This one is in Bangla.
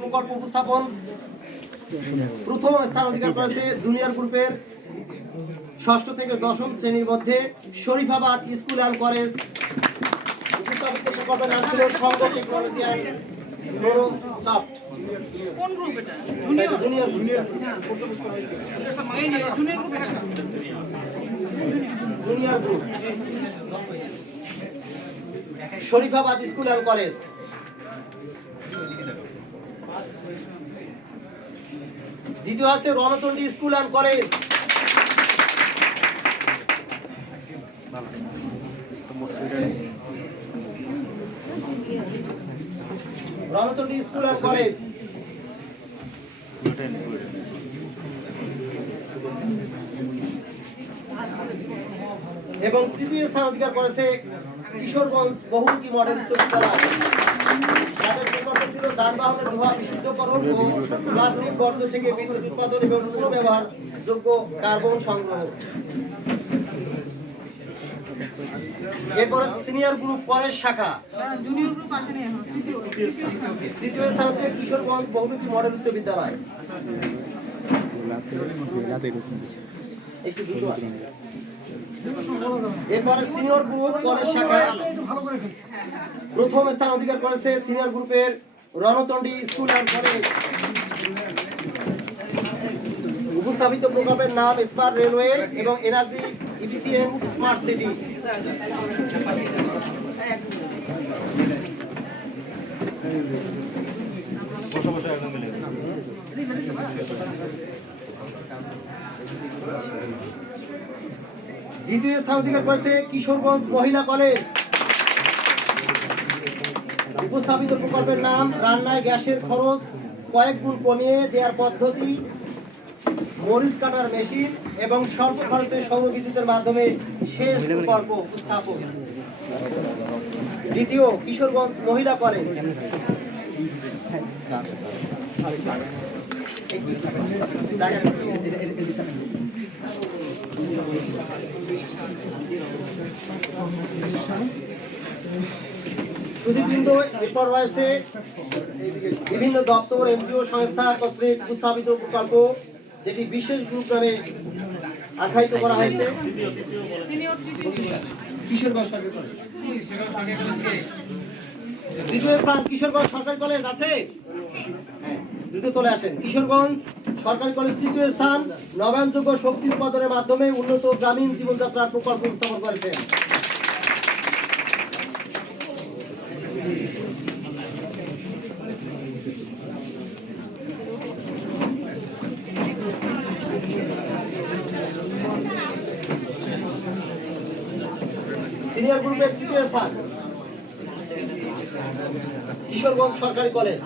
প্রকল্প উপস্থাপন প্রথম স্থান অধিকার করেছে জুনিয়র গ্রুপের 6ষ্ঠ থেকে 10ম শ্রেণীর মধ্যে শরীফাবাদ স্কুল অ্যান্ড কলেজ। উপস্থাপিত প্রকল্পের নাম ছিল সংঘ টেকনোলজি অ্যান্ড ফ্লোরোসফট। কোন গ্রুপ এটা? Junior group. এই যে জুনিয়র গ্রুপ এটা। Junior group Sharifabad school and college. দ্বিতীয় আছে Ranchandi school and college. Ranchandi school and college. এবং তৃতীয় স্থান অধিকার করেছে কিশোরগঞ্জ বহুমুখী মডেল উচ্চ বিদ্যালয়। তাদের প্রকল্প ছিল যানবাহনের ধোঁয়া বিশুদ্ধকরণ ও প্লাস্টিক বর্জ্য থেকে বিদ্যুৎ উৎপাদন এবং পুনর্ব্যবহারযোগ্য কার্বন সংগ্রহ। এরপরে সিনিয়র গ্রুপ কলেজ শাখা। জুনিয়র গ্রুপ আসেনি এখন। তৃতীয় স্থান হচ্ছে কিশোরগঞ্জ বহুমুখী মডেল উচ্চ বিদ্যালয়। একটু দ্রুত। এরপরে সিনিয়র গ্রুপ কলেজ শাখা প্রথম স্থান অধিকার করেছে সিনিয়র গ্রুপের রণচণ্ডী স্কুল অ্যান্ড কলেজ। উপস্থাপিত প্রকল্পের নাম স্মার্ট রেলওয়ে এবং এনার্জি ইফিসিয়েন্ট স্মার্ট সিটি। দ্বিতীয় স্থান অধিকার করেছে কিশোরগঞ্জ মহিলা কলেজ। উপস্থাপিত প্রকল্পের নাম রান্নায় গ্যাসের খরচ কয়েক গুণ কমিয়ে দেওয়ার পদ্ধতি, মরিচ কাটার মেশিন এবং স্বল্প খরচে সৌর বিদ্যুতের মাধ্যমে সেচ প্রকল্প উপস্থাপন। দ্বিতীয় কিশোরগঞ্জ মহিলা কলেজ। সুধীবৃন্দ, এরপর রয়েছে বিভিন্ন দপ্তর এনজিও সংস্থা কর্তৃক উপস্থাপিত প্রকল্প, যেটি বিশেষ গ্রুপ নামে আখ্যায়িত করা হয়েছে। কিশোরগঞ্জ সরকারি কলেজ দ্বিতীয় স্থান। কিশোরগঞ্জ সরকারি কলেজ আছে, দ্রুত চলে আসেন। কিশোরগঞ্জ সরকারি কলেজ তৃতীয় স্থান। নবায়নযোগ্য শক্তি উৎপাদনের মাধ্যমে উন্নত গ্রামীণ জীবনযাত্রার প্রকল্প উপস্থাপন করেছেন। সিনিয়র গ্রুপের তৃতীয় স্থান কিশোরগঞ্জ সরকারি কলেজ।